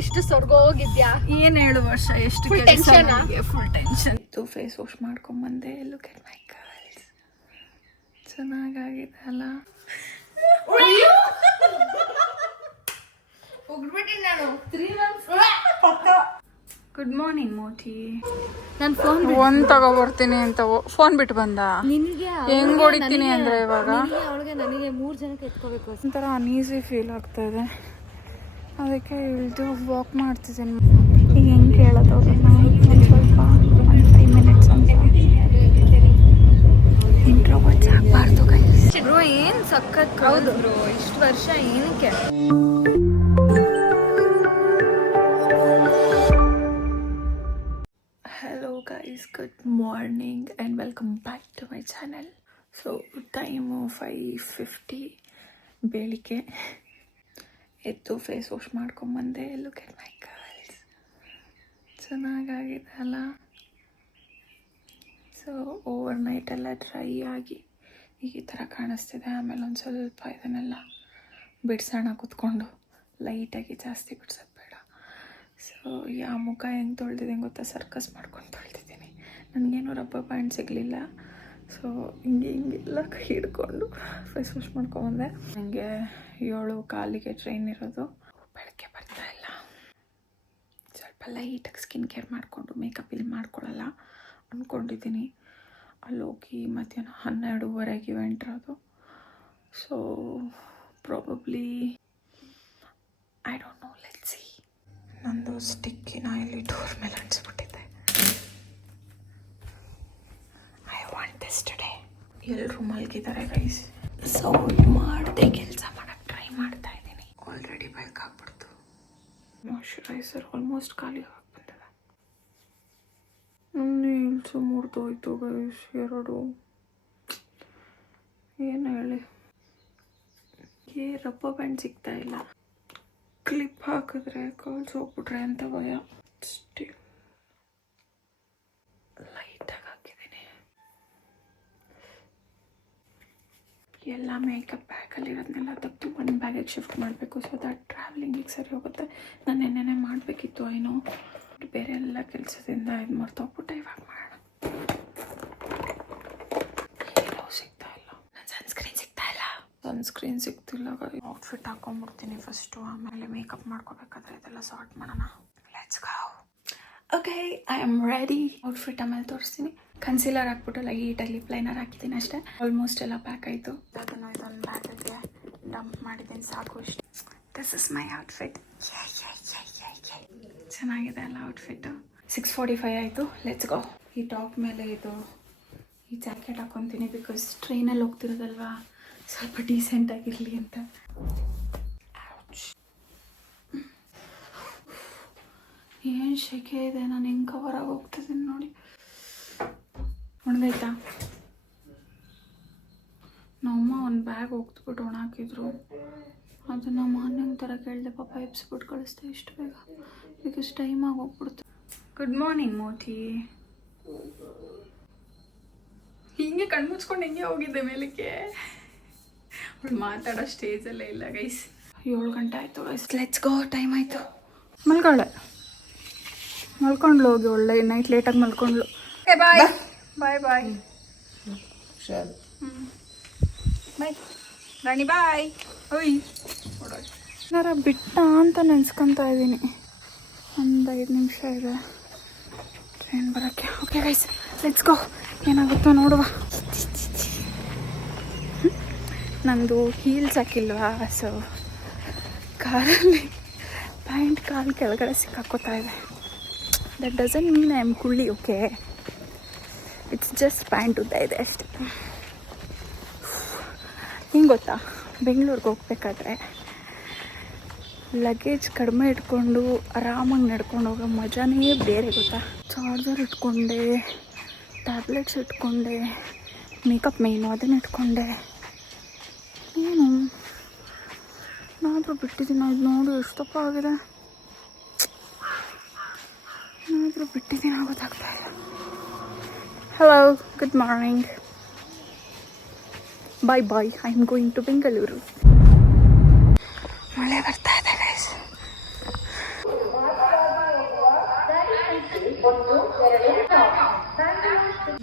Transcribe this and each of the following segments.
ಇಷ್ಟು ಸ್ವರ್ಗ ಹೋಗಿದ್ಯಾ? ಏನ್ 7 ವರ್ಷ ಎಷ್ಟು ಫುಲ್ ಟೆನ್ಷನ್ ಇತ್ತು. ಫೇಸ್ ವಾಶ್ ಮಾಡ್ಕೊಂಬಂದೆ. ಲುಕ್ ಎಟ್ ಮೈ ಗರ್ಲ್ಸ್, ಚೆನ್ನಾಗಿದೆ ಅಲ್ಲ? ಗುಡ್ ಮಾರ್ನಿಂಗ್ ಮೋಟಿ. ನಾನು ಫೋನ್ ಒಂದ್ ತಗೋಬರ್ತೀನಿ ಅಂತ ಫೋನ್ ಬಿಟ್ಟು ಬಂದ. ನಿನಗೆ ಹೆಂಗ್ ಹೊಡಿತೀನಿ ಅಂದ್ರೆ ಇವಾಗ ಅವಳಿಗೆ ನನಗೆ 3 ಜನಕ್ಕೆ ಎತ್ಕೋಬೇಕು. ಒಂಥರ ಅನ್ಈಸಿ ಫೀಲ್ ಆಗ್ತಾ ಇದೆ. ಅದಕ್ಕೆ ಇಳಿದು ವಾಕ್ ಮಾಡ್ತಿದ್ದೀನಿ. ಈಗ ಹೆಂಗೆ ಕೇಳೋದು ಅವ್ರನ್ನ? ಒಂದು ಸ್ವಲ್ಪ 5 ಮಿನಿಟ್ಸ್ ಅಂತ ಇಂಟ್ರೋವರ್ಟ್ಸ್ ಆಗಬಾರ್ದು ಗೈಸ್. ಬ್ರೋ ಏನು ಸಖತ್. ಹೌದು ಬ್ರೋ, ಇಷ್ಟು ವರ್ಷ ಏನಕ್ಕೆ? Hello guys, good morning and welcome back to my channel. So time 5:50 ಬೆಳಿಗ್ಗೆ ಎದ್ದು ಫೇಸ್ ವಾಶ್ ಮಾಡ್ಕೊಂಬಂದೆ. ಲುಕ್ ಎಟ್ ಮೈ ಗರ್ಲ್ಸ್, ಚೆನ್ನಾಗಿದೆ ಅಲ್ಲ? ಸೊ ಓವರ್ ನೈಟ್ ಎಲ್ಲ ಡ್ರೈ ಆಗಿ ಈಗ ಈ ಥರ ಕಾಣಿಸ್ತಿದೆ. ಆಮೇಲೆ ಒಂದು ಸ್ವಲ್ಪ ಇದನ್ನೆಲ್ಲ ಬಿಡ್ಸೋಣ ಕೂತ್ಕೊಂಡು, ಲೈಟಾಗಿ, ಜಾಸ್ತಿ ಬಿಡ್ಸೋದು ಬೇಡ. ಸೊ ಯಾವ ಮುಖ ಹೆಂಗೆ ತೊಳೆದಿದ್ದೀನಿ ಗೊತ್ತಾ? ಸರ್ಕಸ್ ಮಾಡ್ಕೊಂಡು ತೊಳೆದಿದ್ದೀನಿ. ನನಗೇನು ರಬ್ಬರ್ ಬ್ಯಾಂಡ್ ಸಿಗಲಿಲ್ಲ. ಸೊ ಹಿಂಗೆಲ್ಲ ಕೈ ಹಿಡ್ಕೊಂಡು ಫೇಸ್ ವಾಶ್ ಮಾಡ್ಕೊಂಬಂದೆ. ನನಗೆ 7:15ಗೆ ಟ್ರೈನ್ ಇರೋದು. ಬೆಳಗ್ಗೆ ಬರ್ತಾ ಇಲ್ಲ. ಸ್ವಲ್ಪ ಲೈಟಾಗಿ ಸ್ಕಿನ್ ಕೇರ್ ಮಾಡಿಕೊಂಡು ಮೇಕಪ್ ಇಲ್ಲಿ ಮಾಡ್ಕೊಳ್ಳಲ್ಲ ಅಂದ್ಕೊಂಡಿದ್ದೀನಿ. ಅಲ್ಲೋಗಿ ಮಧ್ಯಾಹ್ನ 12:30ಗೆ ಇವೆಂಟ್ ಇರೋದು. So probably I don't know, let's see. ನಂದು ಸ್ಟಿಕ್ಕಿನ ಇಲ್ಲಿ ಡೋರ್ ಮೇಲೆ ಅಂಟಿಸ್ಬಿಟ್ಟಿದ್ದೆ. I want this today. ಎಲ್ಲರೂ ಮಲಗಿದ್ದಾರೆ ಗೈಸ್. ಸೊ ಮಾಡಿದೆ ಕೆಲಸ ಮಾಡೋಕ್ಕೆ ಟ್ರೈ ಮಾಡ್ತಾ ಇದ್ದೀನಿ. ಆಲ್ರೆಡಿ ಬೇಕಾಗ್ಬಿಡ್ತು. ಮಾಯ್ಶ್ಚರೈಸರ್ ಆಲ್ಮೋಸ್ಟ್ ಖಾಲಿ ಆಗಿ ಬಂದಿದೆ. ನೀಲ್ಸು ಮುರಿದೋಯ್ತು ಗೈಸ್, 2. ಏನು ಹೇಳಿ, ರಬ್ಬರ್ ಬ್ಯಾಂಡ್ ಸಿಗ್ತಾ ಇಲ್ಲ. ಕ್ಲಿಪ್ ಹಾಕಿದ್ರೆ ಕಾಲ್ಸ್ ಹೋಗ್ಬಿಟ್ರೆ ಅಂತ ಭಯ. ಸ್ಟಿಲ್ ಲೈಟಾಗಿ ಹಾಕಿದ್ದೀನಿ. ಎಲ್ಲ ಮೇಕಪ್ ಬ್ಯಾಗಲ್ಲಿರೋದನ್ನೆಲ್ಲ ತೆಗೆದು ಒಂದು ಬ್ಯಾಗಿಗೆ ಶಿಫ್ಟ್ ಮಾಡಬೇಕು. ಸೊ ದಟ್ ಟ್ರಾವೆಲಿಂಗಿಗೆ ಸರಿ ಹೋಗುತ್ತೆ. ನಾನು ನೆನ್ನೆನೇ ಮಾಡಬೇಕಿತ್ತು. ಏನೋ ಬೇರೆ ಎಲ್ಲ ಕೆಲಸದಿಂದ ಇದು ಮರ್ತೋಗ್ಬಿಟ್ಟೆ. ಇವಾಗ ಮಾಡೋಣ. ಏನೋ ಸಿಗ್ತಾ ಇಲ್ಲ. ನನ್ನ ಸನ್ಸ್ಕ್ರೀನ್ ಸಿಗ್ತಿಲ್ಲ. ಔಟ್ಫಿಟ್ ಹಾಕೊಂಡ್ಬಿಡ್ತೀನಿ ಫಸ್ಟು, ಆಮೇಲೆ ಮೇಕಪ್ ಮಾಡ್ಕೋಬೇಕಾದ್ರೆ ಇದೆಲ್ಲ ಸಾರ್ಟ್ ಮಾಡೋಣ. Let's go. Okay, I am ready. Outfit ಆಮೇಲೆ ತೋರಿಸ್ತೀನಿ. ಕನ್ಸೀಲರ್ ಹಾಕ್ಬಿಟ್ಟು ಲೈಟಾಗಿ ಪ್ಲೈನರ್ ಹಾಕಿದ್ದೀನಿ ಅಷ್ಟೇ. ಆಲ್ಮೋಸ್ಟ್ ಎಲ್ಲ ಪ್ಯಾಕ್ ಆಯಿತು. ಅದನ್ನು ಇದೊಂದು ಬ್ಯಾಗಿಗೆ ಡಂಪ್ ಮಾಡಿದ್ದೀನಿ, ಸಾಕು ಇಷ್ಟು. This is my outfit. ಚೆನ್ನಾಗಿದೆ ಅಲ್ಲ ಔಟ್ಫಿಟ್ಟು? 6:45 ಆಯಿತು. Let's go. ಈ ಟಾಪ್ ಮೇಲೆ ಈ ಜಾಕೆಟ್ ಹಾಕ್ಕೊತೀನಿ, ಬಿಕಾಸ್ ಟ್ರೈನಲ್ಲಿ ಹೋಗ್ತಿರೋದಲ್ವಾ, ಸ್ವಲ್ಪ ಡೀಸೆಂಟಾಗಿರಲಿ ಅಂತ. ಏನು ಶೆಕೆ ಇದೆ. ನಾನು ಹೆಂಗೆ ಕವರ್ ಆಗಿ ಹೋಗ್ತಿದ್ದೀನಿ ನೋಡಿ. ಒಣಗೈತಾ? ನಮ್ಮಮ್ಮ ಒಂದು ಬ್ಯಾಗ್ ಹೋಗ್ತಿಬಿಟ್ಟು ಒಣಾಕಿದ್ರು. ಅದನ್ನು ಮಾರ್ನಿಂಗ್ ಥರ ಕೇಳಿದೆ. ಪಾಪ ಎಬ್ಸ್ಬಿಟ್ಟು ಕಳಿಸ್ದೆ ಇಷ್ಟು ಬೇಗ, ಬಿಕಾಸ್ ಟೈಮ್ ಆಗಿ ಹೋಗ್ಬಿಡ್ತು. ಗುಡ್ ಮಾರ್ನಿಂಗ್ ಮೋಟಿ. ಹಿಂಗೆ ಕಣ್ಮುಚ್ಕೊಂಡು ಹಿಂಗೆ ಹೋಗಿದ್ದೆ ಮೇಲಕ್ಕೆ. ಅವಳು ಮಾತಾಡೋ ಸ್ಟೇಜಲ್ಲೇ ಇಲ್ಲ ಗೈಸ್. 7 ಗಂಟೆ ಆಯಿತು ಗೈಸ್. Let's go. ಟೈಮ್ ಆಯಿತು. ಮಲ್ಕೊಂಡ್ಲು ಹೋಗಿ. ಒಳ್ಳೆ ನೈಟ್ ಲೇಟಾಗಿ ಮಲ್ಕೊಂಡ್ಲು. ಬಾಯ್ ಬಾಯ್ ಬಾಯ್ ಬಾಯ್ ರಾಣಿ ಬಾಯ್. ಓಯ್ ಏನಾರ ಬಿಟ್ಟ ಅಂತ ನೆನ್ಸ್ಕೊತಾ ಇದ್ದೀನಿ. ಒಂದು 5 ನಿಮಿಷ ಇದೆ ಟ್ರೈನ್ ಬರೋಕ್ಕೆ. Okay guys, let's go. ಏನಾಗುತ್ತೋ ನೋಡುವ. ನಂದು ಹೀಲ್ಸ್ ಹಾಕಿಲ್ವಾ, ಸೊ ಕಾರಲ್ಲಿ ಪ್ಯಾಂಟ್ ಕಾಲು ಕೆಳಗಡೆ ಸಿಕ್ಕಾಕೋತಾ ಇದೆ. That doesn't mean I am ಕುಳ್ಳಿ. ಓಕೆ, ಇಟ್ಸ್ ಜಸ್ಟ್ ಪ್ಯಾಂಟ್ ಉದ್ದ ಇದೆ ಅಷ್ಟೆ. ಹಿಂಗೆ ಗೊತ್ತಾ, ಬೆಂಗಳೂರಿಗೆ ಹೋಗ್ಬೇಕಾದ್ರೆ ಲಗೇಜ್ ಕಡಿಮೆ ಇಟ್ಕೊಂಡು ಆರಾಮಾಗಿ ನಡ್ಕೊಂಡು ಹೋಗೋ ಮಜಾನೇ ಬೇರೆ ಗೊತ್ತಾ. ಚಾರ್ಜರ್ ಇಟ್ಕೊಂಡೆ, ಟ್ಯಾಬ್ಲೆಟ್ಸ್ ಇಟ್ಕೊಂಡೆ, ಮೇಕಪ್ ಮೇಯ್ನು ಅದನ್ನು ಇಟ್ಕೊಂಡೆ. ಏನು ನಾದರೂ ಬಿಟ್ಟಿದ್ದೀನಿ. ಇದು ನೋಡಿ ಎಷ್ಟಪ್ಪ ಆಗಿದೆ. ನಾದರೂ ಬಿಟ್ಟಿದ್ದೀನಿ ಗೊತ್ತಾಗ್ತಾ ಇಲ್ಲ. Hello, good morning. Bye bye. I am going to Bengaluru. ಮಳೆ ಬರ್ತಾ ಇದೆ ಗೈಸ್.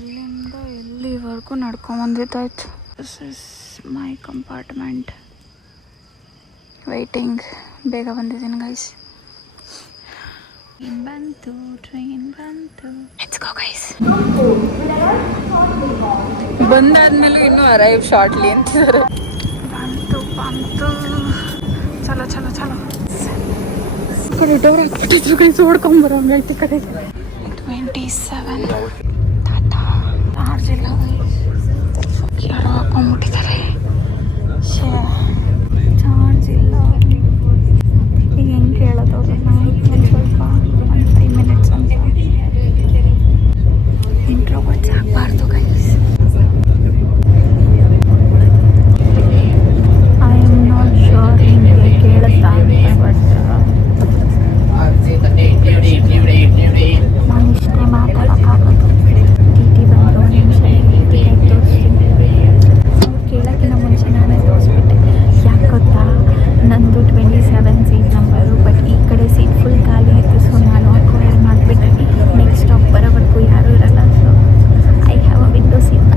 ಇಲ್ಲಿಂದ ಎಲ್ಲಿವರೆಗೂ ನಡ್ಕೊಂಬಂದಿದ್ದಾಯ್ತು. This is my compartment. Waiting. ಬೇಗ ಬಂದಿದ್ದೀನಿ ಗೈಸ್. ಟ್ರೈನ್ ಬಂತು. Let's go guys. ಬಂದಾದ್ಮೇಲೆ ಇನ್ನೂ ಅರೈವ್ ಶಾರ್ಟ್ಲಿ ಅಂತಿದ್ದಾರೆ. ಬಂತು. ಚಲೋ ಚಲೋ ಚಲೋ. ಕಡೆ ಡೋರ್ ಹಾಕ್ಬಿಟ್ಟಿದ್ರು ಗೈಸ್, ಓಡ್ಕೊಂಬರೋ ಹಂಗೈತಿ ಕಡೆ. 27 ಚಾರ್ಜ್ ಇಲ್ಲ ಗೈಸ್. ಯಾರೋ ಹಾಕೊಂಡ್ಬಿಟ್ಟಿದ್ದಾರೆ. ಚಾರ್ಜ್ ಇಲ್ಲ. ಈಗ ಹೆಂಗೆ ಕೇಳೋದು ಅವ್ರನ್ನ? ಸ್ವಲ್ಪ 5 ಮಿನಿಟ್ಸ್ ಅಂತ ಇಂಟ್ರೋವರ್ಟ್ಸ್ ಆಗಬಾರ್ದು guys. I am not sure ನಿಮಗೆ ಕೇಳುತ್ತಾ ಅಂತ. ಬಟ್ ನಾನು ಇಷ್ಟೇ ಮಾತಾಡೋಕ್ಕಾಗೋದು. ಟಿ ಟಿ ಬಂದು ಒಂದು ನಿಮಿಷ ತೋರಿಸ್ತೀನಿ. ಅವ್ರು ಕೇಳೋಕ್ಕಿಂತ ಮುಂಚೆ ನಾನೇ ತೋರಿಸ್ಬಿಟ್ಟೆ. ಯಾಕೆ ಗೊತ್ತಾ, ನಂದು 27 ಸೀಟ್ ನಂಬರು, ಬಟ್ ಈ ಕಡೆ ಸೀಟ್ ಫುಲ್ ಖಾಲಿ ಇತ್ತು. ಸೊ ನಾನು ಅಕ್ವೈರ್ ಮಾಡಿಬಿಟ್ಟು ನೆಕ್ಸ್ಟ್ ಸ್ಟಾಪ್ ಬರೋವರೆಗೂ ಯಾರೂ ಇರಲ್ಲ. So I have a window seat.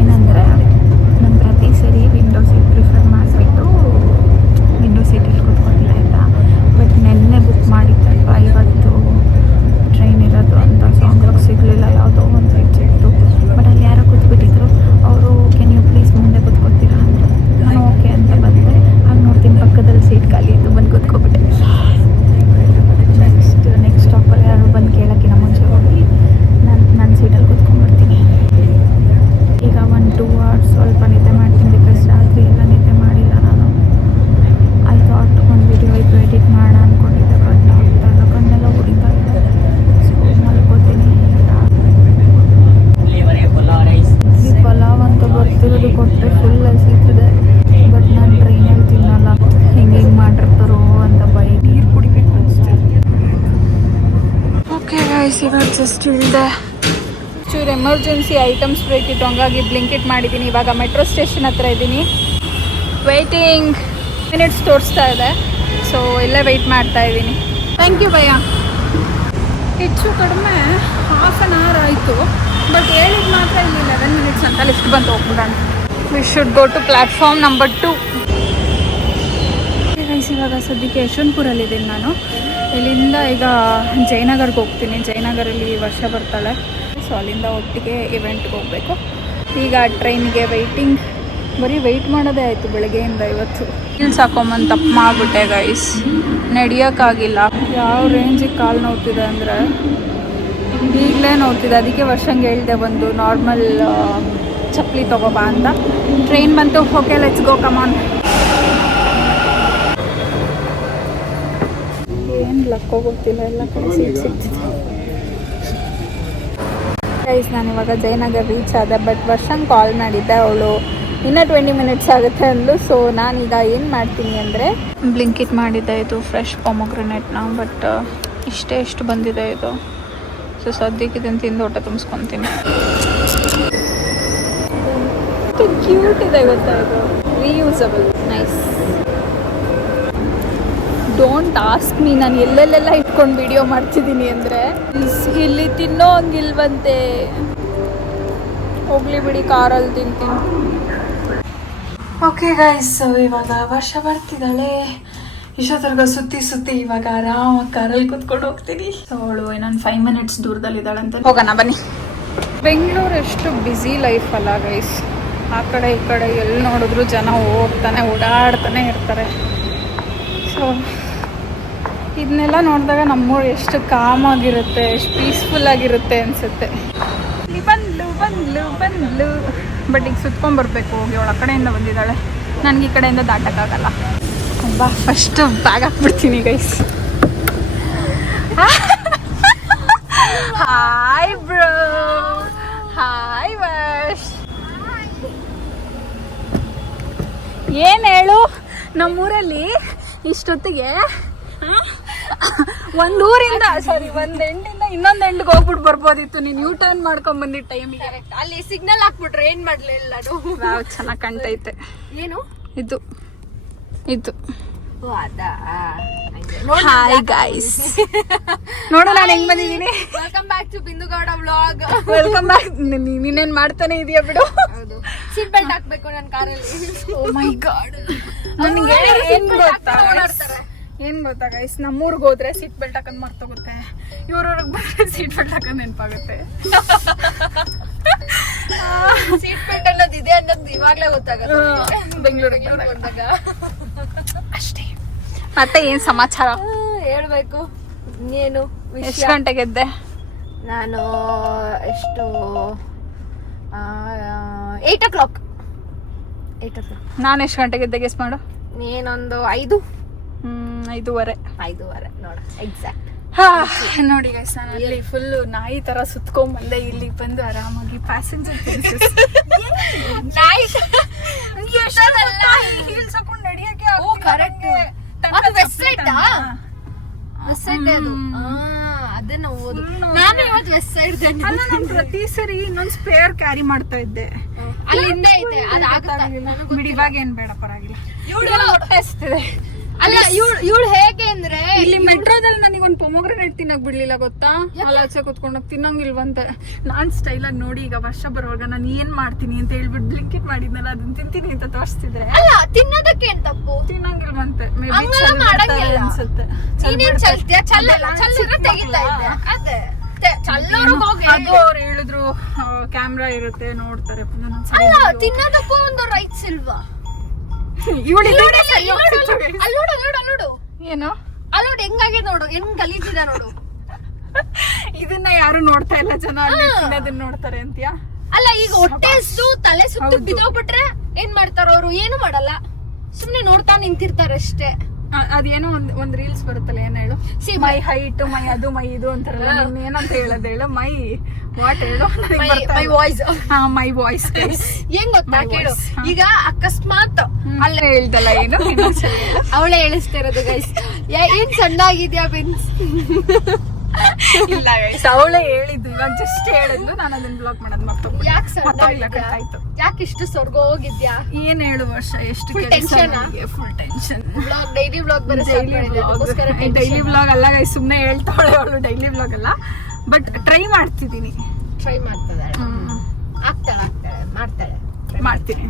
ಏನಂದರೆ ನಾನು ಪ್ರತಿ ಸರಿ ವಿಂಡೋ ಸೀಟ್ ಪ್ರಿಫರ್ ಮಾಡಿಬಿಟ್ಟು ವಿಂಡೋ ಸೀಟಲ್ಲಿ ಕೂತ್ಕೊತಿಲ್ಲ ಆಯಿತಾ. ಬಟ್ ನೆನ್ನೆ ಬುಕ್ ಮಾಡಿದ್ದಲ್ವ, ಇವತ್ತು ಟ್ರೈನ್ ಇರೋದು ಅಂತ ಸಾಂಗ್ಲಾಗ್ ಸಿಗಲಿಲ್ಲ. ಯಾವುದೋ ಒಂದು ಸೀಟ್ ಸಿಕ್ತು. ಬಟ್ ಅಲ್ಲಿ ಯಾರೋ ಕೂತ್ಬಿಟ್ಟಿದ್ರು. ಅವರು ಕ್ಯಾನ್ ಯು ಪ್ಲೀಸ್ ಮುಂದೆ ಕೂತ್ಕೊತೀರಾ ಅಂದರು. ನಾನು ಓಕೆ ಅಂತ ಬಂದೆ. ಹಾಗೆ ನೋಡ್ತೀನಿ ಪಕ್ಕದಲ್ಲಿ ಸೀಟ್ ಖಾಲಿ ಇತ್ತು. ಬಂದು ಕೂತ್ಕೊಬಿಟ್ಟೆ. ನೆಕ್ಸ್ಟ್ ಸ್ಟಾಪಲ್ಲಿ ಯಾರು ಬಂದು ಕೇಳೋಕ್ಕಿಂತ ಮುಂಚೆ ಹೋಗಿ ನನ್ನ ಸೀಟಲ್ಲಿ ಕೂತ್ಕೊಂಡ್ಬಿಡ್ತೀನಿ. ಈಗ 1-2 hours ಸ್ವಲ್ಪ ನಿದ್ದೆ ಮಾಡ್ತೀನಿ. ಬಿಕಾಸ್ ರಾತ್ರಿ ಎಲ್ಲ ನಿದ್ದೆ ಮಾಡಿಲ್ಲ ನಾನು. ಐ ಥಾಟ್ ಒಂದು ವಿಡಿಯೋ ಎಡಿಟ್ ಮಾಡೋಣ ಅಂದ್ಕೊಂಡಿದ್ದೆ. ಬಟ್ ಆಗ್ತಾಯಿಲ್ಲ, ಕಣ್ಣೆಲ್ಲ ಉರಿತಾ ಇದೆ. ಸೊ ಮಲ್ಕೋತೀನಿ. ಇಡ್ಲಿ ಪಲಾವ್ ಅಂತ ಬರ್ತಿರೋದು ಕೊಟ್ಟರೆ ಫುಲ್ ಹಸಿತಿದೆ. ಬಟ್ ನಾನು ಟ್ರೈನಲ್ಲಿ ತಿನ್ನಲ್ಲ. ಹೆಂಗೆ ಮಾಡಿರ್ತಾರೋ ಅಂತ ಬೈ ನೀರು ಕುಡಿಬೇಕು ಅನಿಸ್ತಿದೆ. ಓಕೆ ಗೈಸ್, ಇವಾಗ ಜಸ್ಟ್ ಇಳಿದೆ. ಚೂರು ಎಮರ್ಜೆನ್ಸಿ ಐಟಮ್ಸ್ ಬೇಕಿತ್ತು, ಹಂಗಾಗಿ ಬ್ಲಿಂಕಿಟ್ ಮಾಡಿದ್ದೀನಿ. ಇವಾಗ ಮೆಟ್ರೋ ಸ್ಟೇಷನ್ ಹತ್ರ ಇದ್ದೀನಿ. ವೆಯ್ಟಿಂಗ್ ಮಿನಿಟ್ಸ್ ತೋರಿಸ್ತಾ ಇದೆ. ಸೊ ಇಲ್ಲೇ ವೆಯ್ಟ್ ಮಾಡ್ತಾ ಇದ್ದೀನಿ. ಥ್ಯಾಂಕ್ ಯು ಭಯ್ಯ. ಹೆಚ್ಚು ಕಡಿಮೆ 1/2 hour ಆಯಿತು. ಬಟ್ ಹೇಳಿದ ಮಾತ್ರ ಇಲ್ಲಿ 11 minutes ಅಂತ ಲಿಫ್ಟ್ ಬಂದು ಹೋಗ್ಬಿಡೋಣ. We should go to platform number 2. Guys, ಇವಾಗ ಸದ್ಯಕ್ಕೆ ಯಶವಂತಪುರಲ್ಲಿದ್ದೀನಿ ನಾನು. ಇಲ್ಲಿಂದ ಈಗ ಜಯನಗರ್ಗೆ ಹೋಗ್ತೀನಿ. ಜಯನಗರಲ್ಲಿ ವರ್ಷ ಬರ್ತಾಳೆ. ಸೊ ಅಲ್ಲಿಂದ ಒಟ್ಟಿಗೆ ಇವೆಂಟ್ಗೆ ಹೋಗಬೇಕು. ಈಗ ಟ್ರೈನಿಗೆ ವೆಯ್ಟಿಂಗ್. ಬರೀ ವೆಯ್ಟ್ ಮಾಡೋದೇ ಆಯಿತು ಬೆಳಗ್ಗೆಯಿಂದ ಇವತ್ತು. ಹೀಲ್ಸ್ ಹಾಕೊಂಬಂದು ತಪ್ಪು ಮಾಡಿಬಿಟ್ಟೆ ಗೈಸ್. ನಡೆಯೋಕ್ಕಾಗಿಲ್ಲ. ಯಾವ ರೇಂಜಿಗೆ ಕಾಲು ನೋಡ್ತಿದೆ ಅಂದರೆ ಈಗಲೇ ನೋಡ್ತಿದ್ದೆ. ಅದಕ್ಕೆ ವರ್ಷಂಗೆ ಹೇಳಿದೆ ಒಂದು ನಾರ್ಮಲ್ ಚಪ್ಪಲಿ ತೊಗೋಬಾ ಅಂತ. ಟ್ರೈನ್ ಬಂತು. ಓಕೆ ಲೆಟ್ಸ್ ಗೋ, ಕಮಾನ್. ಏನು ಲಕ್ಕೋ ಗೊತ್ತಿಲ್ಲ, ಎಲ್ಲ ಕಡೆ ಸೀಟ್ ಸಿಗ್ತಿದೆ. ಗೈಸ್, ನಾನು ಇವಾಗ ಜಯನಗರ್ ರೀಚ್ ಆದೆ. ಬಟ್ ವರ್ಷಂಗೆ ಕಾಲ್ ಮಾಡಿದ್ದೆ. ಅವಳು ಇನ್ನೂ 20 minutes ಆಗುತ್ತೆ ಅಂದ್ಲು. ಸೊ ನಾನೀಗ ಏನು ಮಾಡ್ತೀನಿ ಅಂದರೆ ಬ್ಲಿಂಕಿಟ್ ಮಾಡಿದ್ದೆ. ಇದು ಫ್ರೆಶ್ ಪೊಮೊಗ್ರೆನೇಟ್ನ. ಬಟ್ ಎಷ್ಟು ಬಂದಿದೆ ಇದು. ಸೊ ಸದ್ಯಕ್ಕೆ ಇದನ್ನು ತಿಂದು ಹೊಟ್ಟೆ ತುಂಬಿಸ್ಕೊತೀನಿ. ಕ್ಯೂಟ್ ಇದೆ ಗೊತ್ತಾ ಇದು. Reusable, nice. Don't ask me ನಾನು ಎಲ್ಲೆಲ್ಲೆಲ್ಲ ಇಟ್ಕೊಂಡು ವಿಡಿಯೋ ಮಾಡ್ತಿದ್ದೀನಿ ಅಂದರೆ. ಇಲ್ಲಿ ತಿನ್ನೋ ಹಂಗಿಲ್ವಂತೆ. ಹೋಗ್ಲಿ ಬಿಡಿ, ಕಾರಲ್ಲಿ ತಿಂತೀನಿ. ಓಕೆ ಗೈಸ್, ಇವಾಗ ವರ್ಷ ಬರ್ತಿದ್ದಾಳೆ. ಇಷ್ಟೊತ್ತರ್ಗ ಸುತ್ತಿ ಇವಾಗ ಆರಾಮಾಗಿ ಕಾರಲ್ಲಿ ಕೂತ್ಕೊಂಡು ಹೋಗ್ತೀನಿ. ಸೊ ಅವಳು ಇನ್ನೊಂದು 5 minutes ದೂರದಲ್ಲಿದ್ದಾಳೆ ಅಂತ. ಹೋಗೋಣ ಬನ್ನಿ. ಬೆಂಗಳೂರು ಎಷ್ಟು ಬ್ಯುಸಿ ಲೈಫ್ ಅಲ್ಲ ಗೈಸ್. ಆ ಕಡೆ ಈ ಕಡೆ ಎಲ್ಲಿ ನೋಡಿದ್ರು ಜನ ಹೋಗ್ತಾನೆ ಓಡಾಡ್ತಾನೆ ಇರ್ತಾರೆ. ಸೊ ಇದನ್ನೆಲ್ಲ ನೋಡಿದಾಗ ನಮ್ಮೂರು ಎಷ್ಟು ಕಾಮಾಗಿರುತ್ತೆ, ಎಷ್ಟು ಪೀಸ್ಫುಲ್ಲಾಗಿರುತ್ತೆ ಅನಿಸುತ್ತೆ. ಇಲ್ಲಿ ಬಂದ್ಲು. ಬಟ್ ಈಗ ಸುತ್ಕೊಂಡ್ಬರ್ಬೇಕು. ಹೋಗಿ ಅವಳ ಕಡೆಯಿಂದ ಬಂದಿದ್ದಾಳೆ. ನನಗೆ ಈ ಕಡೆಯಿಂದ ದಾಟಕ್ಕಾಗಲ್ಲ. ಬಾ, ಫಸ್ಟು ಬ್ಯಾಗ್ ಹಾಕ್ಬಿಡ್ತೀನಿ guys. Hi bro. Hi Varsh. ಏನು ಹೇಳು, ನಮ್ಮೂರಲ್ಲಿ ಇಷ್ಟೊತ್ತಿಗೆ ಒಂದು ಎಂಡಿಂದ ಇನ್ನೊಂದು ಎಂಡ್ಗೆ ಹೋಗ್ಬಿಟ್ಟು ಬರ್ಬೋದಿತ್ತು. ನೀನು ಯೂ ಟರ್ನ್ ಮಾಡ್ಕೊಂಡ್ ಬಂದಿದ್ದ ಟೈಮಿಗೆ ಅಲ್ಲಿ ಸಿಗ್ನಲ್ ಹಾಕ್ಬಿಟ್ರೆ ಏನ್ ಮಾಡ್ಲಿ ಎಲ್ಲರೂ. ನಾವು ಚೆನ್ನಾಗಿ ಕಾಣ್ತೈತೆ. ಏನು ಇದು ಓ ಅದಾ ಹಾಯ್ ಗಾಯ್ಸ್, ನೋಡು ನಾನು ಹೆಂಗ್ ಬಂದಿದ್ದೀನಿ. Welcome back to ಬಿಂದುಗೌಡ vlog. Welcome back. ನೀನೇನ್ ಮಾಡ್ತಾನೆ ಇದೀಯ ಬಿಡು. ಸೀಟ್ ಬೆಲ್ಟ್ ಹಾಕ್ಬೇಕು ನನ್ನ ಕಾರಲ್ಲಿ. ಓ ಮೈ ಗಾಡ್. ನನಗೆ ಏನ್ ಗೊತ್ತಾ ಗೈಸ್, ನಮ್ಮೂರ್ಗೆ ಹೋದ್ರೆ ಸೀಟ್ ಬೆಲ್ಟ್ ಹಾಕೊಂಡ್ ಮರ್ತೋಗುತ್ತೆ, ಇವ್ರವ್ರಿಗೆ ಬಂದ್ರೆ ಸೀಟ್ ಬೆಲ್ಟ್ ಹಾಕೊಂಡ್ ನೆನಪಾಗುತ್ತೆ. ಸೀಟ್ ಬೆಲ್ಟ್ ಅನ್ನೋದು ಇದೆ ಅನ್ನೋದು ಇವಾಗ್ಲೇ ಗೊತ್ತಾಗುತ್ತೆ ಬೆಂಗಳೂರಿಗೆ ಬಂದಾಗ. ಅಷ್ಟೇ. ಮತ್ತೆ ಏನ್ ಸಮಾಚಾರ ಹೇಳ್ಬೇಕು. ಇನ್ನೇನು ಎಷ್ಟು ಗಂಟೆಗೆ ಎದ್ದೆ? ನಾನು ಎಷ್ಟು 8 o'clock. ನಾನು ಎಷ್ಟು ಗಂಟೆಗೆ ಎದ್ದೆ ಗೆಸ್ ಮಾಡು. ನೀನೊಂದು 5. 5:30 ನೋಡ ಎಕ್ಸಾಕ್ಟ್. ನೋಡಿ ಗೈಸ್, ನಾನು ಅಲ್ಲಿ ಫುಲ್ ನಾಯಿ ತರ ಸುತ್ಕೊಂಡ್ ಬಂದೆ, ಇಲ್ಲಿ ಬಂದು ಆರಾಮಾಗಿ ಪ್ಯಾಸೆಂಜರ್ ನಾಯಿ ಹೀಲ್ಸ್ ಹಾಕೊಂಡು ನಡೆಯಕ್ಕೆ ಅದನ್ನ ಓದು. ನಾನು ಇವತ್ತು ವೆಸ್ಟ್ ಸೈಡ್ ನಾನು ಪ್ರತಿ ಸರಿ ಇನ್ನೊಂದು ಸ್ಪೇರ್ ಕ್ಯಾರಿ ಮಾಡ್ತಾ ಇದ್ದೆ. ಅಲ್ಲಿ ಹಿಂದೆ ಐತೆ, ಬಿಡಿ ಇವಾಗ ಏನ್ ಬೇಡ, ಪರವಾಗಿಲ್ಲ. ಹೊಟ್ಟೆ ಹಸ್ತಿದೆ. ಅಲ್ಲ ಇವಳು ಹೇಗೆ ಅಂದ್ರೆ, ಇಲ್ಲಿ ಮೆಟ್ರೋದಲ್ಲಿ ನನಗೆ ಒಂದು ಪೊಮೊಗ್ರೆನೇಟ್ ತಿನ್ನಕ್ ಬಿಡ್ಲಿಲ್ಲ ಗೊತ್ತಾ? ಆಚೆ ಕುತ್ಕೊಂಡೋಗಿ ತಿನ್ನಂಗಿಲ್ವಂತೆ. ನಾನ್ ಸ್ಟೈಲ್ ಆಗಿ ನೋಡಿ ಈಗ ವರ್ಷ ಬರುವಾಗ ನಾನು ಏನ್ ಮಾಡ್ತೀನಿ ಅಂತ ಹೇಳ್ಬಿಟ್ಟು ಬ್ಲಿಂಕಿಟ್ ಮಾಡಿದ್ನಲ್ಲ, ಅದನ್ನ ತಿಂತೀನಿ ಅಂತ ತೋರಿಸ್ತಿದ್ರೆ, ಅಲ್ಲ ತಿನ್ನೋದಕ್ಕೆ ಏನ್ ತಪ್ಪು? ತಿನ್ನಂಗಿಲ್ವಂತೆ. ಅನ್ಸುತ್ತೆ. ಅದು ಅವ್ರು ಹೇಳಿದ್ರು ಕ್ಯಾಮ್ರಾ ಇರುತ್ತೆ ನೋಡ್ತಾರೆ. ತಿನ್ನೋದಕ್ಕೂ ಒಂದು ರೈಟ್ಸ್ ಇಲ್ವಾ? ಏನು ಅಲ್ಲೋಡು ಹೆಂಗಾಗಿದೆ ನೋಡು, ಹೆಂಗ್ ಗಲೀಜಿದೆ ನೋಡು. ಇದನ್ನ ಯಾರು ನೋಡ್ತಾ ಇಲ್ಲ, ಜನ ಅದನ್ನ ನೋಡ್ತಾರೆ ಅಂತ್ಯಾ? ಅಲ್ಲ ಈಗ ಹೊಟ್ಟೆ ತಲೆ ಸುತ್ತು ಬಿದ್ದೋಗ್ಬಿಟ್ರೆ ಏನ್ ಮಾಡ್ತಾರ ಅವ್ರು? ಏನು ಮಾಡಲ್ಲ, ಸುಮ್ನೆ ನೋಡ್ತಾ ನಿಂತಿರ್ತಾರೆ ಅಷ್ಟೇ. ಅದೇನೋ ಒಂದ್ ರೀಲ್ಸ್ ಬರುತ್ತಲ್ಲ, ಏನ್ ಹೇಳು, ಮೈ ಹೈಟ್, ಮೈ ಅದು ಮೈ ಇದು ಅಂತಾರಲ್ಲ, ಏನಂತ ಹೇಳೋದು ಹೇಳು? ಮೈ ವಾಟ್ ಹೇಳು? My voice. My voice. ಏನ್ ಗೊತ್ತಾ ಕೇಳು, ಈಗ ಅಕಸ್ಮಾತ್ ಅಲ್ಲೇ ಹೇಳ್ದಲ್ಲ, ಏನು ಅವಳೇ ಹೇಳಿಸ್ತಾ ಇರೋದು ಗೈಸ್. ಏನ್ ಸಣ್ಣಾಗಿದ್ಯಾ ಬಿನ್ಸ್? ಇಲ್ಲ ಗೈಸ್, ಅವಳೇ ಹೇಳಿದ್ದು, ಇವಾಗ ಜಸ್ಟ್ ಹೇಳಿದ್ಲು, ನಾನು ಅದನ್ನ ಬ್ಲಾಕ್ ಮಾಡೋದು ಮರ್ತೋಗ್ಬಿಟ್ಟೆ. ಯಾಕೆ ಸಣ್ಣಾಗಿದ್ಯಾ? ಯಾಕೆ ಇಷ್ಟು ಸ್ವರ್ಗ ಹೋಗಿದ್ಯಾ? ಏನ್ ಹೇಳು ವರ್ಷ, ಎಷ್ಟು tension? Full tension. Daily vlog daily vlog ಅಲ್ಲ ಗೈಸ್, ಸುಮ್ನೆ ಹೇಳ್ತಾಳೆ ಅವಳು, ಡೈಲಿ ವ್ಲಾಗ್ ಅಲ್ಲ, ಬಟ್ ಟ್ರೈ ಮಾಡ್ತಿದ್ದೀನಿ. ಟ್ರೈ ಮಾಡ್ತಾಳೆ, ಮಾಡ್ತೀನಿ.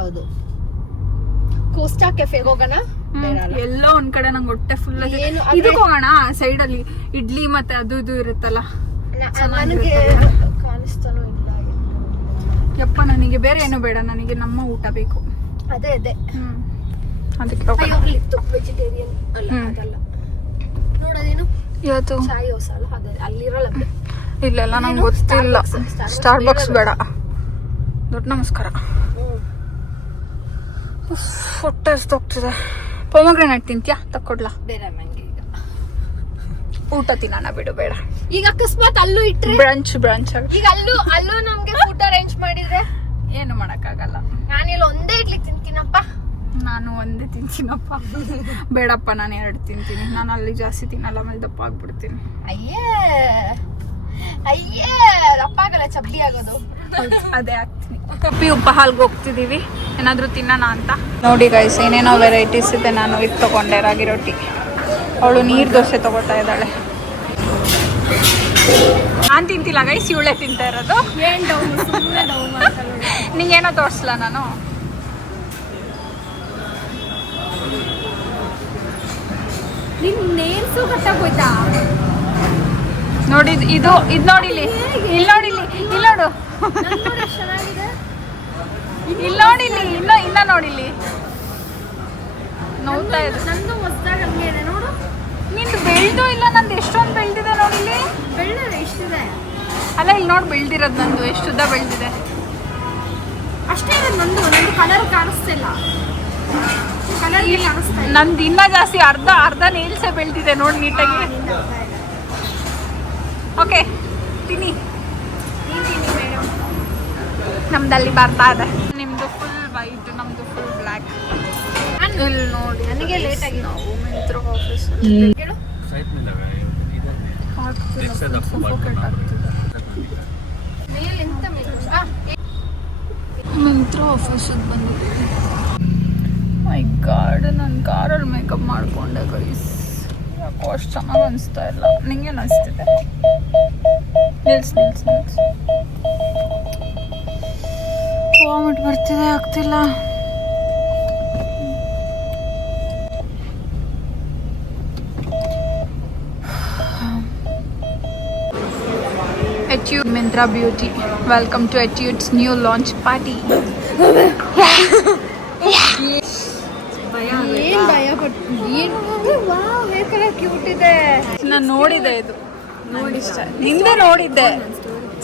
ಹೌದು. ಕೋಸ್ಟಾ ಕೆಫೆಗೆ ಹೋಗೋಣ. ಎಲ್ಲೋ ಒಂದ್ ಕಡೆ ನಂಗೆ ಹೊಟ್ಟೆ ಫುಲ್ ಇದಕ್ಕೆ ಹೋಗೋಣ. ಸೈಡ್ ಅಲ್ಲಿ ಇಡ್ಲಿ ಮತ್ತೆ ಅದು ಇದು ಇರುತ್ತಲ್ಲ, ನನಗೆ ಕಾಣಿಸ್ತಾನೋ ಇಲ್ಲ. ಯಪ್ಪ, ನನಗೆ ಬೇರೆ ಏನು ಬೇಡ, ನನಗೆ ನಮ್ಮ ಊಟ ಬೇಕು. ಅದೇ ಅದಕ್ಕೆ ವೆಜಿಟೇರಿಯನ್ ಅದಲ್ಲ ನೋಡೋದೇನು ಇವತ್ತು ಚಾಯ್ ಹೊಸ ಅಲ್ಲ, ಅಲ್ಲಿರಲ್ಲ. ಇಲ್ಲ ನಂಗೆ ಗೊತ್ತಿಲ್ಲ. ಸ್ಟಾರ್ಬಕ್ಸ್ ಬೇಡ. ದೊಡ್ಡ ನಮಸ್ಕಾರ. ಹೊಟ್ಟೆ ಹೋಗ್ತಿದೆ. ಪೊಮೊಗ್ರೆನೇಟ್ ತಿಂತ್ಯಾ? ತಕ್ಕೊಡ್ಲಾ? ಬೇಡ ನಂಗೆ ಈಗ. ಊಟ ತಿನ್ನೋಣ ಬಿಡು, ಬೇಡ. ಈಗ ಅಕಸ್ಮಾತ್ ಅಲ್ಲೂ ಇಟ್ರೆ ಬ್ರಂಚ್ ಈಗ ಅಲ್ಲೂ ನಮ್ಗೆ ಫುಡ್ ಅರೇಂಜ್ ಮಾಡಿದ್ರೆ ಏನು ಮಾಡಕ್ಕಾಗಲ್ಲ. ನಾನಿಲ್ಲಿ ಒಂದೇ ಇಡ್ಲಿ ತಿಂತೀನಪ್ಪ. ನಾನು ಒಂದೇ ತಿಂತೀನಪ್ಪ. ಬೇಡಪ್ಪ, ನಾನು 2 ತಿಂತೀನಿ. ನಾನು ಅಲ್ಲಿ ಜಾಸ್ತಿ ತಿನ್ನಲ್ಲ, ಆಮೇಲೆ ದಪ್ಪ ಆಗ್ಬಿಡ್ತೀನಿ. ಅಯ್ಯೇ ದಪ್ಪ ಆಗಲ್ಲ, ಚಬ್ಲಿ ಆಗೋದು. ಅದೇ ಆಗ್ತೀನಿ. ಕಪ್ಪಿ ಉಪ್ಪ ಹಾಲ್ಗೆ ಹೋಗ್ತಿದೀವಿ, ಏನಾದ್ರು ತಿನ್ನೋಣ ಅಂತ. ನೋಡಿ ಗೈಸ್, ಏನೇನೋ ವೆರೈಟೀಸ್ ಇದೆ. ನಾನು ಇದು ತಗೊಂಡೆ, ರಾಗಿ ರೊಟ್ಟಿ. ಅವಳು ನೀರು ದೋಸೆ ತಗೋತಾ ಇದ್ದಾಳೆ. ನಾನು ತಿಂತಿಲ್ಲ ಗೈಸ್, ಇವಳೇ ತಿಂತಾ ಇರೋದು. ನಿಂಗೇನೋ ತೋರಿಸ್ಲಾ ನಾನು? ನೇಲ್ಸು ಕಟ್ಟಾಗೋಯ್ತಾ ನೋಡಿ. ಇದು ನೋಡಿಲಿ, ಇಲ್ಲಿ ನೋಡಿಲಿ, ಇಲ್ಲಿ ನೋಡು, ಇಲ್ಲಿ ನೋಡಿಲಿ, ಇನ್ನ ನೋಡಿಲಿ, ನೋಡ್ತಾ ಇದೆ. ನಂದು ಹೊಸದಾಗ ಹಂಗೆ ಇದೆ ನೋಡು. ನಿಂದು ಬೆಳ್ದು ಇಲ್ಲ, ನಂದು ಎಷ್ಟೊಂದು ಬೆಳ್ದಿದೆ ನೋಡಿಲಿ. ಬೆಳ್ಳಿದೆ ಎಷ್ಟಿದೆ? ಅಲ್ಲ, ಇಲ್ಲಿ ನೋಡಿ ಬೆಳ್ದಿರೋದು ನಂದು ಎಷ್ಟು ಉದ್ದ ಬೆಳ್ದಿದೆ. ಅಷ್ಟೇ ಇರೋದು ನಂದು ಕಲರ್ ಕಾಣಿಸ್ತಿಲ್ಲ. ಕಲರ್ ಕಾಣಿಸ್ತಾ ಇಲ್ಲ. ನಂದು ಇನ್ನ ಜಾಸ್ತಿ, ಅರ್ಧ ನೇಲ್ಸೇ ಬೆಳ್ದಿದೆ ನೋಡಿ ನೀಟಾಗಿ. ಓಕೆ, ತಿನ್ನಿ. ನಮ್ದಲ್ಲಿ ಬರ್ತಾ ಇದೆ. ನಿಮ್ದು ಫುಲ್ ವೈಟ್, ನಮ್ದು ಫುಲ್ ಬ್ಲ್ಯಾಕ್. ಇಲ್ಲಿ ನೋಡಿ, ನನಗೆ ಲೇಟ್ ಆಗಿ ನಾವು ಮಿಂತ್ರಾ ಆಫೀಸ್ ಮಿಂತ್ರಾ ಆಫೀಸಿಗೆ ಬಂದಿದ್ದೀವಿ. ಮೈ ಗಾಡ್, ನಾನು ಕಾರಲ್ಲಿ ಮೇಕಪ್ ಮಾಡ್ಕೊಂಡೆ ಗೈಸ್. ಯಾಕೋ ಅಷ್ಟು ಚೆನ್ನಾಗಿ ಅನಿಸ್ತಾ ಇಲ್ಲ. ನಿಂಗೇನು ಅನಿಸ್ತಿದೆ? ನಿಲ್ಸ್ ವಾಮಿಟ್ ಬರ್ತಿದೆ, ಆಗ್ತಿಲ್ಲ. Etude Mintra Beauty. Welcome to Etude's new launch party. ಏನ್ ಭಯ ಕ್ಯೂಟ್ ಇದೆ. ನಾನು ನೋಡಿದೆ, ಇದು ನೋಡಿ ಇಷ್ಟ. ನಿಂದೆ ನೋಡಿದ್ದೆ,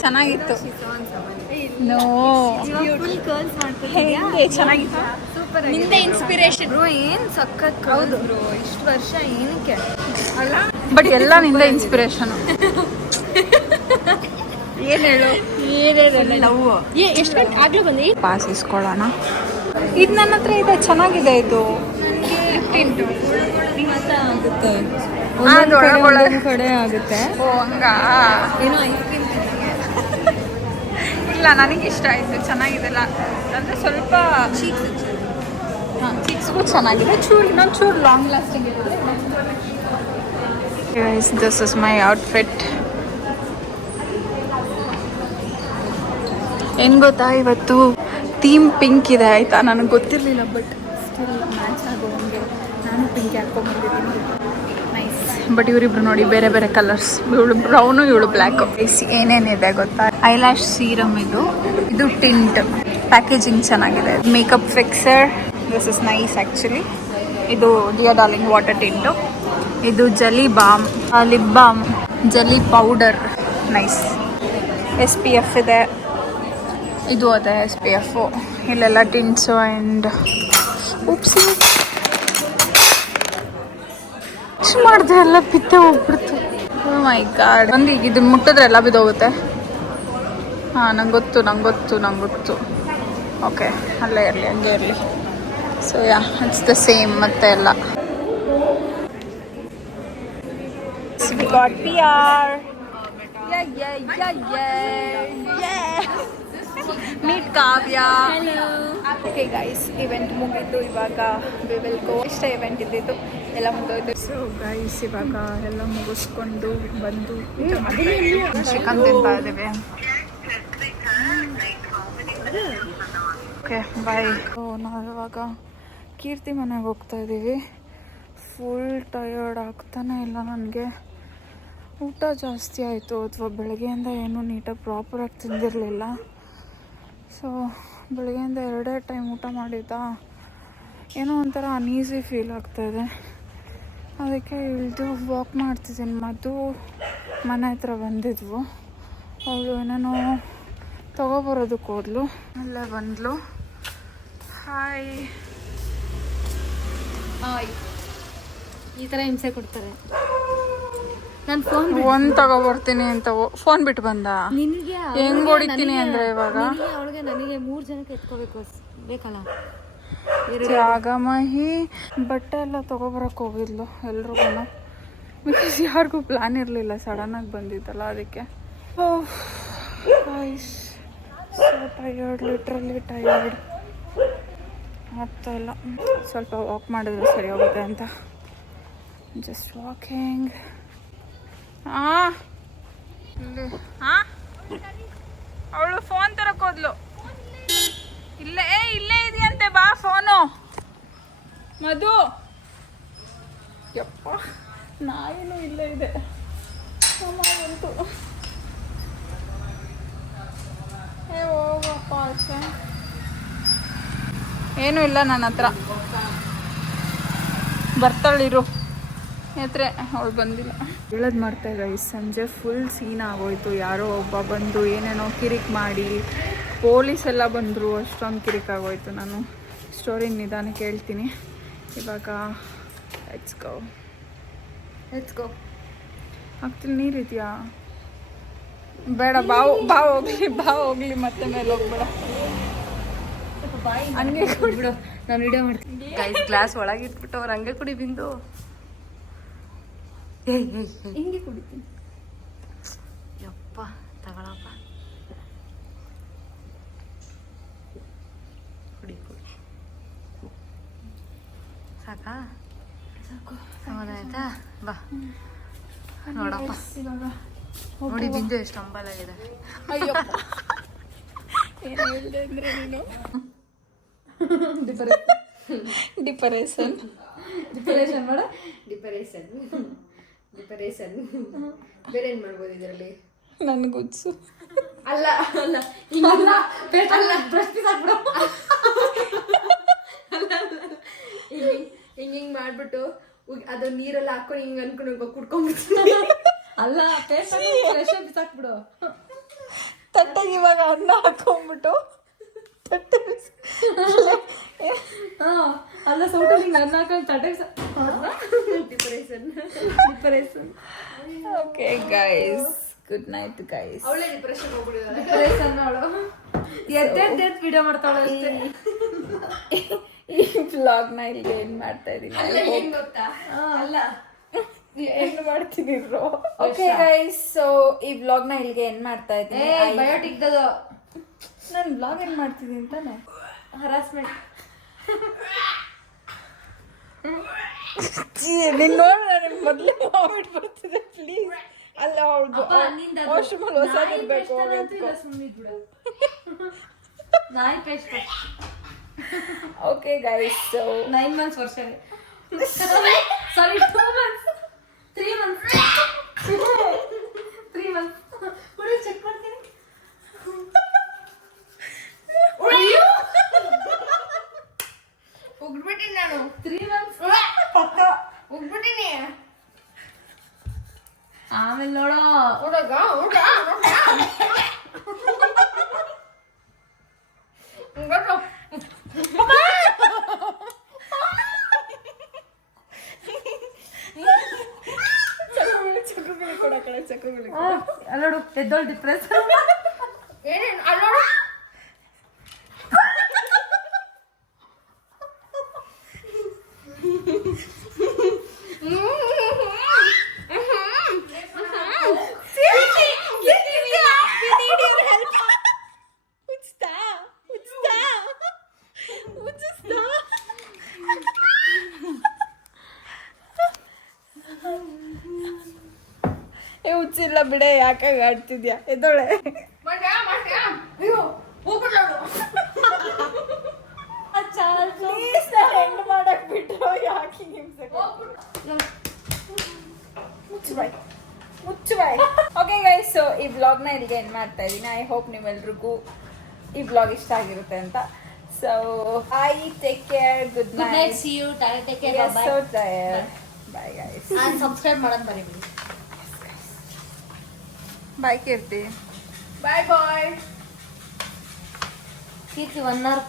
ಚೆನ್ನಾಗಿತ್ತು. ನೋ ಹಿಂದೆ ಚೆನ್ನಾಗಿತ್ತು. ನಿಂದೆ ಇನ್ಸ್ಪಿರೇಷನ್. ಏನ್ ಸಖತ್ ಹೌದು ಬ್ರೋ. ಇಷ್ಟು ವರ್ಷ ಏನಕ್ಕೆ ಅಲ್ಲ, ಬಟ್ ಎಲ್ಲ ನಿಂದ ಇನ್ಸ್ಪಿರೇಷನ್. ಏನ್ ಹೇಳು, ಲವ್. ಎಷ್ಟು ಗಂಟೆ ಆಗ್ಲೂ ಬಂದಿ? ಪಾಸ್ ಇಸ್ಕೊಳ್ಳೋಣ. ಇದು ನನ್ನ ಹತ್ರ ಇದೆ, ಚೆನ್ನಾಗಿದೆ ಇದು. ಆಗುತ್ತೆ ಒಂದೊಂದ್ ಕಡೆ ಆಗುತ್ತೆ. ಓ ಹಂಗ. ಏನೋ ಐಸ್ ಕ್ರೀಮ್ ಇಲ್ಲ, ನನಗೆ ಇಷ್ಟ ಆಯಿತು, ಚೆನ್ನಾಗಿದೆಲ್ಲ. ಅಂದರೆ ಸ್ವಲ್ಪ ಚಿಕ್ಸ್ಗೂ ಚೆನ್ನಾಗಿದೆ, ಇನ್ನೊಂದು ಚೂರು ಲಾಂಗ್ ಲಾಸ್ಟಿಂಗ್ ಇರುತ್ತೆ. This is my outfit. ಏನು ಗೊತ್ತಾ, ಇವತ್ತು ಥೀಮ್ ಪಿಂಕ್ ಇದೆ ಆಯಿತಾ. ನನಗೆ ಗೊತ್ತಿರಲಿಲ್ಲ, ಬಟ್ ಸ್ಟಿಲ್ ಮ್ಯಾಚ್ ಆಗೋ ಹಂಗೆ ನಾನು ಪಿಂಕ್ ಹಾಕ್ಕೊಂಡ್ಬಂದಿದ್ದೀನಿ. ನೈಸ್. ಬಟ್ ಇವರಿಬ್ರು ನೋಡಿ ಬೇರೆ ಬೇರೆ ಕಲರ್ಸ್. ಇವಳು ಬ್ರೌನು, ಇವಳು ಬ್ಲ್ಯಾಕು. ಏನೇನಿದೆ ಗೊತ್ತಾ, ಐಲ್ಯಾಶ್ ಸೀರಮ್ ಇದು ಟಿಂಟ್. ಪ್ಯಾಕೇಜಿಂಗ್ ಚೆನ್ನಾಗಿದೆ. Makeup fixer, this is nice actually. ಇದು ಡಿಯರ್ ಡಾರ್ಲಿಂಗ್ ವಾಟರ್ ಟಿಂಟು. ಇದು jelly balm, lip balm, jelly powder, nice. SPF ಇದೆ, ಇದು ಅದೇ SPF. ಇಲ್ಲೆಲ್ಲ ಟಿಂಟ್ಸು ಆ್ಯಂಡ್ ಉಪ್ಸಿ ಮಾಡಿದ್ರೆ ಎಲ್ಲ ಪಿತ್ತೆ ಹೋಗ್ಬಿಡ್ತು. ಓ ಮೈ ಗಾಡ್. ಒಂದು ಈಗ ಇದನ್ನ ಮುಟ್ಟಿದ್ರೆ ಎಲ್ಲ ಬಿದ್ದೋಗುತ್ತೆ. ಹಾಂ, ನಂಗೆ ಗೊತ್ತು. ಓಕೆ, ಅಲ್ಲೇ ಇರಲಿ, ಹಂಗೆ ಇರಲಿ. So yeah, it's the same ಮತ್ತೆ ಎಲ್ಲ. Got PR. ಮೀಟ್ ಕಾವ್ಯ. ಓಕೆ ಗೈಸ್, ಇವೆಂಟ್ ಮುಗಿತು. ಇವಾಗ ವಿ ವಿಲ್ ಗೋ. ಇಷ್ಟ ಇವೆಂಟ್ ಇದ್ದಿತ್ತು, ಎಲ್ಲ ಮುಗಿದೋಯ್ತು. ಸೊ ಗೈಸ್, ಇವಾಗ ಎಲ್ಲ ಮುಗಿಸ್ಕೊಂಡು ಬಂದು ಚಿಕನ್ ತಿಂತಾ ಇದ್ದೀವಿ. Okay bye. ನಾವು ಇವಾಗ ಕೀರ್ತಿ ಮನೆಗೆ ಹೋಗ್ತಾ ಇದ್ದೀವಿ. ಫುಲ್ ಟಯರ್ಡ್, ಆಗ್ತಾನೆ ಇಲ್ಲ ನನಗೆ. ಊಟ ಜಾಸ್ತಿ ಆಯಿತು, ಅಥವಾ ಬೆಳಗ್ಗೆಯಿಂದ ಏನೂ ನೀಟಾಗಿ ಪ್ರಾಪರಾಗಿ ತಿಂದಿರಲಿಲ್ಲ. ಸೊ ಬೆಳಗ್ಗೆಯಿಂದ 2 ಟೈಮ್ ಊಟ ಮಾಡಿದ್ದ, ಏನೋ ಒಂಥರ ಅನ್ಈಸಿ ಫೀಲ್ ಆಗ್ತಾಯಿದೆ. ಅದಕ್ಕೆ ಇಳಿದು ವಾಕ್ ಮಾಡ್ತಿದ್ದೀನಿ. ಮಧು ಮನೆ ಹತ್ರ ಬಂದಿದ್ವು. ಅವಳು ಏನೇನೋ ತೊಗೊಬರೋದಕ್ಕೆ ಹೋದ್ಲು, ಅಲ್ಲೇ ಬಂದ್ಲು. ಹಾಯ್. ಈ ತರ ಹಿಂಸೆ ಕೊಡ್ತಾರೆ. ನಾನು ಫೋನ್ ಒಂದು ತಗೊಬರ್ತೀನಿ ಅಂತ ಫೋನ್ ಬಿಟ್ಟು ಬಂದ. ನಿನಗೆ ಹೆಂಗ್ ಹೊಡಿತೀನಿ ಅಂದ್ರೆ ಇವಾಗ ಅವಳಿಗೆ ನನಗೆ 3 ಜನಕ್ಕೆ ಎತ್ಕೋಬೇಕು ಬೇಕಲ್ಲ. ತ್ಯಾಗಮಹಿ ಬಟ್ಟೆ ಎಲ್ಲ ತೊಗೊಬರಕ್ಕೆ ಹೋಗಿದ್ಲು ಎಲ್ರಿಗೂ. ಬಿಕಾಸ್ ಯಾರಿಗೂ ಪ್ಲ್ಯಾನ್ ಇರಲಿಲ್ಲ, ಸಡನ್ನಾಗಿ ಬಂದಿದ್ದಲ್ಲ ಅದಕ್ಕೆ. So tired, literally tired. ಆಗ್ತಾ ಇಲ್ಲ. ಸ್ವಲ್ಪ ವಾಕ್ ಮಾಡಿದ್ರೆ ಸರಿ ಹೋಗುತ್ತೆ ಅಂತ ಜಸ್ಟ್ ವಾಕಿಂಗ್. ಅವಳು ಫೋನ್ ತರಕ್ಕೆ ಹೋದ್ಲು. ಇಲ್ಲೇ ಇದೆಯಂತೆ, ಬಾ ಫೋನು. ಮಧು, ಯಪ್ಪ, ನಾಯಿನೂ ಇಲ್ಲೇ ಇದೆ. ಬಂತು. ಹೋಗಪ್ಪ ಆಚೆ. ಏನೂ ಇಲ್ಲ ನನ್ನ ಹತ್ರ, ಬರ್ತಾಳಿರು. ಯಾತ್ರೆ ಅವಳು ಬಂದಿಲ್ಲ. ಹೇಳೋದು ಮಾಡ್ತಾಯಿಲ್ಲ. ಈ ಸಂಜೆ ಫುಲ್ ಸೀನ್ ಆಗೋಯ್ತು. ಯಾರೋ ಒಬ್ಬ ಬಂದು ಏನೇನೋ ಕಿರಿಕ್ ಮಾಡಿ, ಪೊಲೀಸ್ ಎಲ್ಲ ಬಂದರು. ಅಷ್ಟೊಂದು ಕಿರಿಕ್ ಆಗೋಯ್ತು. ನಾನು ಸ್ಟೋರಿ ನಿಧಾನಕ್ಕೆ ಹೇಳ್ತೀನಿ ಇವಾಗ. Let's go. ಆಗ್ತಿಲ್ಲ. ನೀರಿದೆಯಾ? ಬೇಡ, ಬಾ ಹೋಗ್ಲಿ ಮತ್ತೆ ಮೇಲೆ ಹೋಗ್ಬೇಡ. ಹಂಗೆ ಬಿಡು, ನಾನು ವಿಡಿಯೋ ಮಾಡ್ತೀನಿ. ಗೈಸ್, ಗ್ಲಾಸ್ ಒಳಗೆ ಇಟ್ಬಿಟ್ಟು ಅವ್ರು ಹಂಗೆ ಕುಡಿ ಬಿಂದು. ಹಿಂಗೆ ಕುಡಿತೀನಿ. ಯಪ್ಪ, ತಗೊಳಪ್ಪ. ಕುಡಿ ಸಾಕಾ? ಸಾಕು. ಆಯ್ತಾ? ಬಾ ನೋಡಪ್ಪ ಇವಾಗ ನೋಡಿ ಬಿಂದು ಎಷ್ಟು ಹಂಬಲಾಗಿದೆ. ಅಯ್ಯಪ್ಪ ಏನು ಹೇಳಿದೆ ಅಂದರೆ ನೀನು ಡಿಪರೇಷನ್ ಮಾಡ ಡಿಪರೇಷನ್ ಬೇರೆ ಏನ್ ಮಾಡ್ಬೋದು ಇದರಲ್ಲಿ? ನನ್ಗುಚ್ಚು ಅಲ್ಲ ಅಲ್ಲ ಹಿಂಗಲ್ಲ ಅಲ್ಲ ಹಿಂಗ್ ಮಾಡ್ಬಿಟ್ಟು ಅದು ನೀರೆಲ್ಲ ಹಾಕೊಂಡು ಹಿಂಗ್ ಅನ್ಕೊಂಡು ಕುಡ್ಕೊಂಡ್ಬಿಡ್ತೀನಿ. ಅಲ್ಲ ಫ್ರೆಶ್ ಬಿಸಾಕ್ಬಿಡು. ತಟ್ಟೆಗೆ ಇವಾಗ ಅನ್ನ ಹಾಕೊಂಡ್ಬಿಟ್ಟು ತಟ್ಟೆ ಅಲ್ಲ ಸೌಟಲ್ಲಿ ಹಿಂಗ್ ಅನ್ನ ಹಾಕೊಂಡು ತಟ್ಟೆಗೆ depression. Okay guys, good night guys. ಅವಳೇ ಡಿಪ್ರೆಷನ್ ಹೋಗ್ಬಿಡಿದಾಳೆ ಅವಳು. ಎದ್ದ ವಿಡಿಯೋ ಮಾಡ್ತಾಳೆ ಅಷ್ಟೇ. ಈ ವ್ಲಾಗ್ನ ಇಲ್ಲಿ ಏನ್ ಮಾಡ್ತಾ ಇದೀನಿ ಗೊತ್ತಾ? ಅಲ್ಲ ಏನು ಮಾಡ್ತೀನಿ ಬ್ರೋ. ಓಕೆ ಗೈಸ್, ಸೊ ಈ ವ್ಲಾಗ್ನ ಇಲ್ಲಿಗೆ ಏನ್ ಮಾಡ್ತಾ ಇದ್ದೀನಿ. ಬಯೋಟಿಕ್ ನಾನು ವ್ಲಾಗ್ ಏನ್ ಮಾಡ್ತಿದ್ದೀನಿ ಅಂತಾನೆ ಹರಾಸ್ಮೆಂಟ್. ನೀನ್ ನೋಡ ನನಗೆ ಮೊದಲೇ ವಾಮಿಟ್ ಬರ್ತಿದೆ. ಪ್ಲೀಸ್ ಅಲ್ಲ ಅವ್ಳದು ವಾಶ್ರೂಮಲ್ಲಿ ಹೊಸದಿರ್ಬೇಕು. ನಾಯಿ paste okay guys, so 9 months ವರ್ಷ ಸಾರಿ 2 months 3 months 3 months ಹುಡುಗ ಚೆಕ್ ಮಾಡ್ತೀನಿ. ಉಗ್ಬಿಟ್ಟಿನಿ ನಾನು 3 months ಪಕ್ಕ ಉಗ್ಬಿಟ್ಟಿನಿ. ಆಮೇಲೆ ನೋಡೋ ಹುಡುಗ ಚಕ್ರಗಳು ಕೊಡ ಕಡೆ ಚಕ್ರಗಳು ಅಲ್ಲೋಡು ಎದ್ದೋಳು ಡಿಪ್ರೆಷನ್. ಏನೇನು ಅಲ್ಲೋಡು ಹುಚ್ಚಿಲ್ಲ ಬಿಡೆ, ಯಾಕಾಗ ಆಡ್ತಿದ್ಯಾ? ಎದ್ದೋಳೆ ಎಂಡ್ ಮಾಡಕ್ ಬಿಟ್ರು ಯಾಕೆ ಮುಚ್ಚು ಬಾಯ್. ಓಕೆ ಗೈಸ್, ಸೊ ಈ ವ್ಲಾಗ್ನ ಇಲ್ಲಿಗೆ ಎಂಡ್ ಮಾಡ್ತಾ ಇದ್ದೀನಿ. ಐ ಹೋಪ್ ನೀವೆಲ್ರಿಗೂ ಈ ವ್ಲಾಗ್ ಇಷ್ಟ ಆಗಿರುತ್ತೆ ಅಂತ. So I take care, good night, see you, take care, bye so tired, bye guys, and subscribe ಮಾಡೋದು ಮರಿಬೇಡಿ. bye ಕೀರ್ತಿ, bye bye ಕೀರ್ತಿ 1 hour